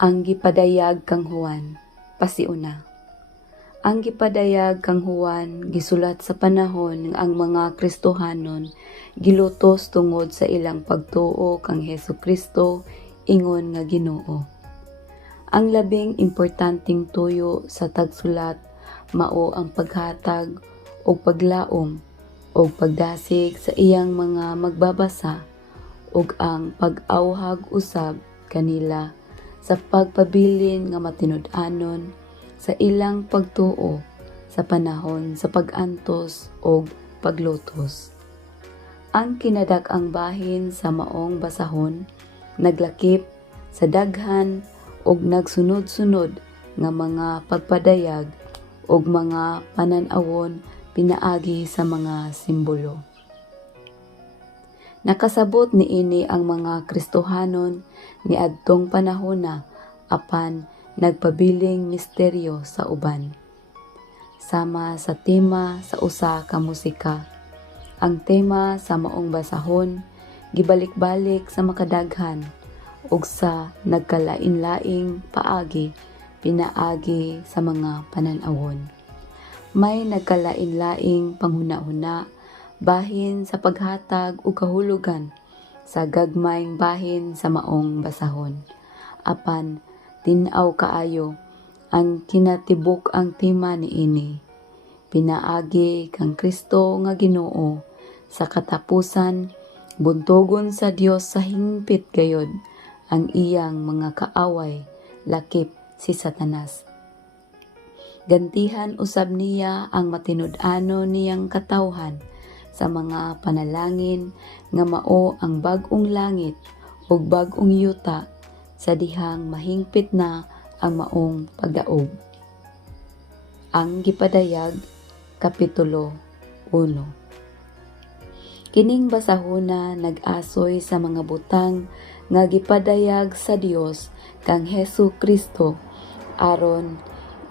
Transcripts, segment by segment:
Ang gipadayag kang Juan, pasiuna. Ang gipadayag kang Juan gisulat sa panahon nga ang mga Kristohanon gilutos tungod sa ilang pagtuo kang Hesukristo ingon nga Ginoo. Ang labing importanteng tuyo sa tagsulat mao ang paghatag o paglaom o pagdasig sa iyang mga magbabasa ug ang pag-awhag usab kanila sa pagpabilin nga matinud-anon sa ilang pagtuo sa panahon sa pag-antos o paglutos. Ang kinadak-ang bahin sa maong basahon naglakip sa daghan og nagsunod-sunod nga mga pagpadayag og mga panan-awon pinaagi sa mga simbolo. Nakasabot niini ang mga Kristohanon niadtong panahona apan nagpabiling misteryo sa uban. Sama sa tema sa usa ka musika. Ang tema sa maong basahon gibalik-balik sa makadaghan ug sa nagkalain-laing paagi pinaagi sa mga panan-awon. May nagkalain-laing panghuna-huna bahin sa paghatag o kahulugan sa gagmayng bahin sa maong basahon. Apan, tinaw kaayo ang kinatibuk ang tema niini. Pinaagi kang Kristo nga Ginoo sa katapusan, buntogon sa Dios sa hingpit gayod ang iyang mga kaaway, lakip si Satanas. Gantihan usab niya ang matinud-ano niyang katawhan sa mga panalangin nga mao ang bag-ong langit ug bag-ong yuta sa dihang mahingpit na ang maong pagdaog. Ang gipadayag, Kapitulo 1. Kining basahona nag-asoy sa mga butang nga gipadayag sa Dios kang Hesukristo aron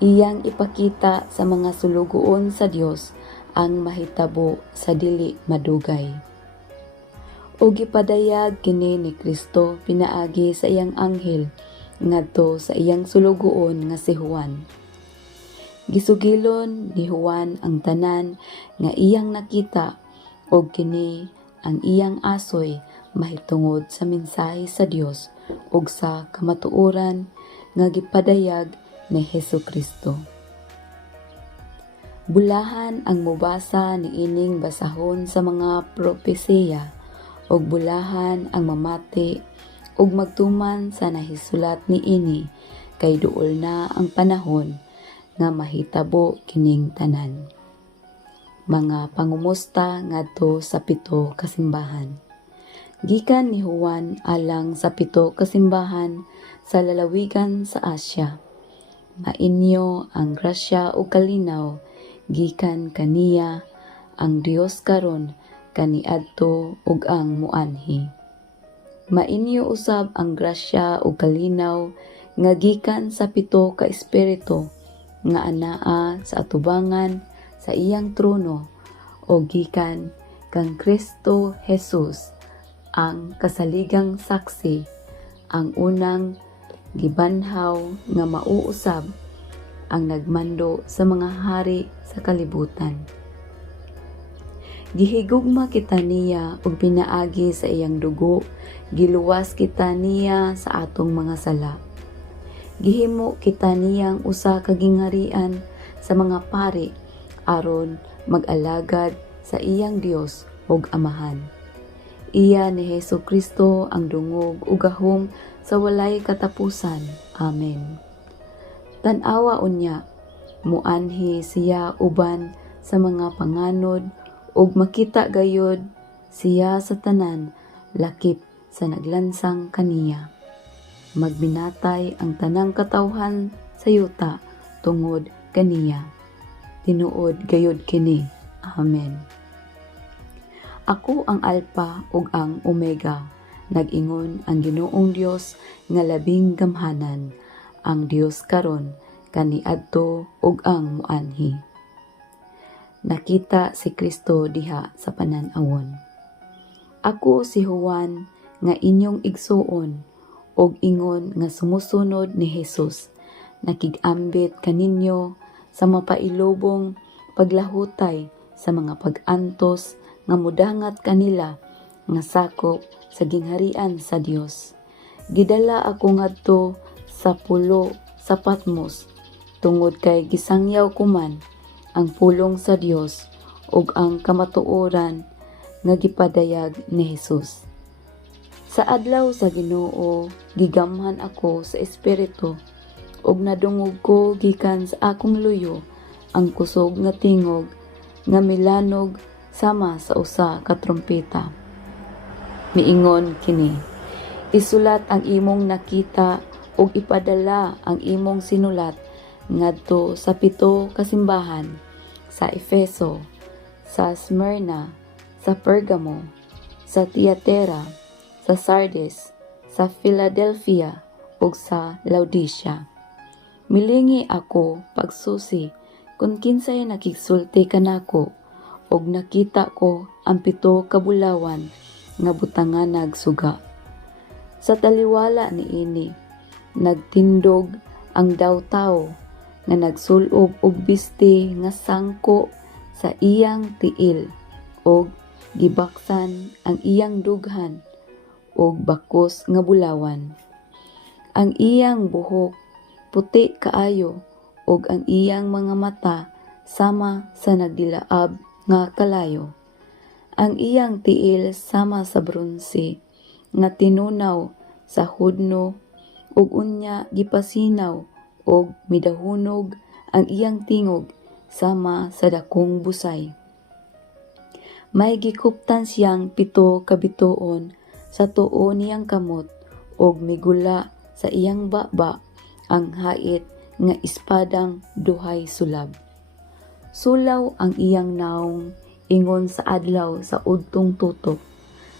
iyang ipakita sa mga sulugoon sa Dios ang mahitabo sa dili madugay. O gipadayag kini ni Kristo pinaagi sa iyang anghel ngadto sa iyang sulugoon nga si Juan. Gisugilon ni Juan ang tanan nga iyang nakita og kini ang iyang asoy mahitungod sa mensahe sa Dios ug sa kamatuoran nga gipadayag ni Hesukristo. Bulahan ang mubasa ni ining basahon sa mga propesiya ug bulahan ang mamati ug magtuman sa nahisulat ni ini kay duol na ang panahon nga mahitabo kining tanan. Mga pangumusta ngadto sa 7 ka simbahan. Gikan ni Juan alang sa 7 ka simbahan sa lalawigan sa Asya. Mainyo ang grasya ug kalinaw gikan kaniya ang Dios karon kaniadto ug ang muanhi. Mainyo usab ang grasya ug kalinaw nga gikan sa 7 ka espiritu nga anaa sa atubangan sa iyang trono o gikan kang Kristo Jesus ang kasaligang saksi, ang unang gibanhaw nga mauusab ang nagmando sa mga hari sa kalibutan. Gihigugma kita niya ug pinaagi sa iyang dugo, giluwas kita niya sa atong mga sala. Gihimo kita niyang usa ka gingharian sa mga pari aron mag-alagad sa iyang Dios ug Amahan. Iya ni Hesukristo ang dungog ug gahom sa walay katapusan. Amen. Tan-awa unya, muanhi siya uban sa mga panganod ug makita gayud siya sa tanan lakip sa naglansang kaniya. Magbinatay ang tanang katawhan sa yuta tungod kaniya. Tinuod gayud kini. Amen. Ako ang Alpha ug ang Omega, nag-ingon ang Ginoong Dios nga labing gamhanan, ang Dios karon kaniadto ug ang muanhi. Nakita si Kristo diha sa panan-awon. Ako si Juan nga inyong igsuon og ingon nga sumusunod ni Hesus. Nakig-ambit kaninyo sa mapailobong paglahutay sa mga pag-antos nga mudangat kanila nga sakop sa gingharian sa Dios. Gidala ako ngadto sa pulo sa Patmos tungod kay gisangyaw ko man ang pulong sa Dios ug ang kamatuoran nga gipadayag ni Hesus. Sa adlaw sa Ginoo gigamhan ako sa espiritu ug nadungog ko gikan sa akong luyo ang kusog nga tingog nga milanog sama sa usa ka trompeta. Miingon kini, isulat ang imong nakita ug ipadala ang imong sinulat ngadto sa 7 ka simbahan, sa Efeso, sa Smyrna, sa Pergamo, sa Tiatira, sa Sardis, sa Philadelphia ug sa Laodicea. Milingi ako pagsusi kung kinsay nakigsulti kanako ug nakita ko ang 7 ka bulawan nga butanganag suga. Sa taliwala niini nagtindog ang dawtaw nga nagsulob og biste nga sangko sa iyang tiil ug gibaksan ang iyang dughan ug bakos nga bulawan. Ang iyang buhok puti kaayo ug ang iyang mga mata sama sa nagdilaab nga kalayo. Ang iyang tiil sama sa bronse nga tinunaw sa hudno ug unya gipasinaw ug midahunog ang iyang tingog sama sa dakong busay. May gikuptan siyang 7 ka bituon sa tuo niyang kamot ug migula sa iyang baba ang hait nga espadang duhay sulab. Sulaw ang iyang naong ingon sa adlaw sa udtong tutok.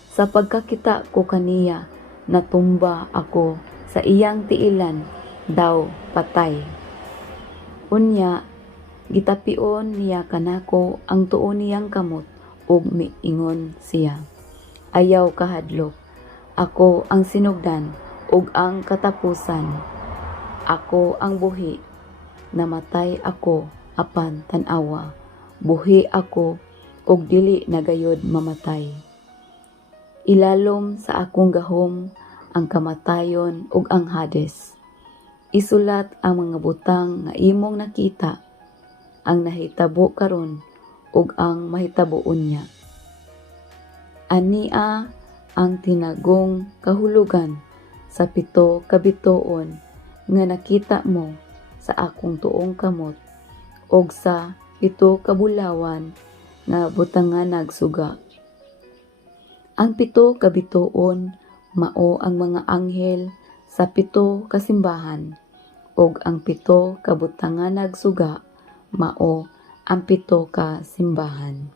Sa pagkakita ko kaniya, natumba ako sa iyang tiilan, daw patay. Unya, gitapion niya kanako ang tuo niyang kamot ug miingon siya, ayaw kahadlok, ako ang sinugdan ug ang katapusan. Ako ang buhi, namatay ako apan tan-awa, buhi ako ug dili na gayud mamatay. Ilalom sa akong gahom ang kamatayon ug ang Hades. Isulat ang mga butang nga imong nakita, ang nahitabo karon ug ang mahitaboon niya. Ania ang tinagong kahulugan sa 7 ka bituon nga nakita mo sa akong tuong kamot ug sa 7 ka bulawan nga butanganag suga. Ang 7 ka bituon mao ang mga anghel sa 7 ka simbahan ug ang 7 ka butanganag suga mao ang 7 ka simbahan.